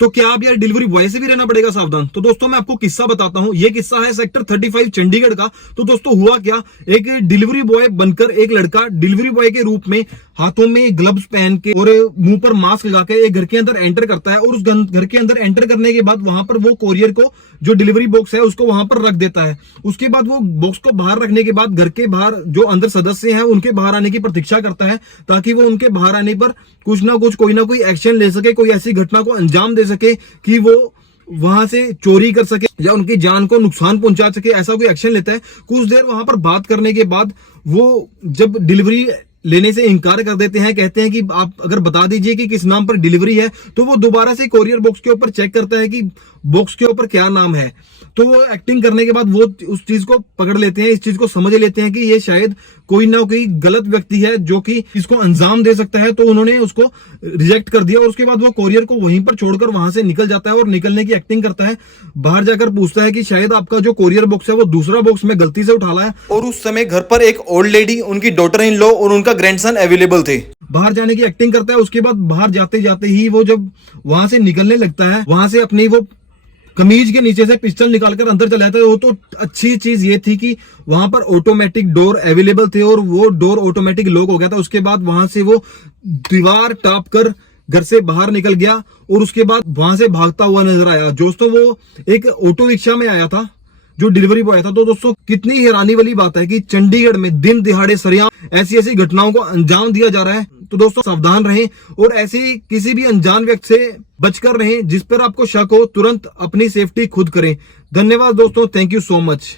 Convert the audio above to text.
तो क्या आप यार डिलीवरी बॉय से भी रहना पड़ेगा सावधान। तो दोस्तों मैं आपको किस्सा बताता हूं, ये किस्सा है सेक्टर 35 चंडीगढ़ का। तो दोस्तों हुआ क्या, एक डिलीवरी बॉय बनकर एक लड़का डिलीवरी बॉय के रूप में हाथों में ग्लव्स पहन के और मुंह पर मास्क लगा के एक घर के अंदर एंटर करता है, और उस घर के अंदर एंटर करने के बाद वहां पर वो कोरियर को, जो डिलीवरी बॉक्स है उसको वहां पर रख देता है। उसके बाद वो बॉक्स को बाहर रखने के बाद घर के बाहर जो अंदर सदस्य हैं उनके बाहर आने की प्रतीक्षा करता है, ताकि वो उनके बाहर आने पर कुछ ना कुछ कोई ना कोई एक्शन ले सके, कोई ऐसी घटना को अंजाम दे सके कि वो वहां से चोरी कर सके या उनकी जान को नुकसान पहुंचा सके, ऐसा कोई एक्शन लेता है। कुछ देर वहां पर बात करने के बाद वो जब डिलीवरी लेने से इनकार कर देते हैं, कहते हैं कि आप अगर बता दीजिए कि किस नाम पर डिलीवरी है, तो वो दोबारा से कोरियर बॉक्स के ऊपर चेक करता है कि बॉक्स के ऊपर क्या नाम है। तो वो एक्टिंग करने के बाद वो उस चीज को पकड़ लेते हैं, इस चीज को समझ लेते हैं कि ये शायद कोई ना कोई गलत व्यक्ति है जो कि इसको अंजाम दे सकता है। तो उन्होंने उसको रिजेक्ट कर दिया और उसके बाद वो कोरियर को वहीं पर छोड़कर वहां से निकल जाता है और निकलने की एक्टिंग करता है। बाहर जाकर पूछता है कि शायद आपका जो कोरियर बॉक्स है वो दूसरा बॉक्स में गलती से उठा लाया, और उस समय घर पर एक ओल्ड लेडी, उनकी डॉटर इन लॉ और उनका ग्रैंडसन अवेलेबल थे। बाहर जाने की एक्टिंग करता है। उसके बाद बाहर जाते जाते ही वो जब वहां से निकलने लगता है, वहां से अपनी वो कमीज के नीचे से पिस्टल निकालकर अंदर चला जाता है। वो तो अच्छी चीज ये थी कि वहां पर ऑटोमेटिक डोर अवेलेबल थे और वो डोर ऑटोमेटिक लॉक हो गया था। उसके बाद वहां से वो दीवार टाप कर घर से बाहर निकल गया और उसके बाद वहां से भागता हुआ नजर आया। दोस्तों वो एक ऑटो रिक्शा में आया था जो डिलीवरी बॉय था। तो दोस्तों कितनी हैरानी वाली बात है कि चंडीगढ़ में दिन दिहाड़े सरेआम ऐसी ऐसी घटनाओं को अंजाम दिया जा रहा है। तो दोस्तों सावधान रहें और ऐसी किसी भी अनजान व्यक्ति से बचकर रहें। जिस पर आपको शक हो तुरंत अपनी सेफ्टी खुद करें। धन्यवाद दोस्तों, थैंक यू सो मच।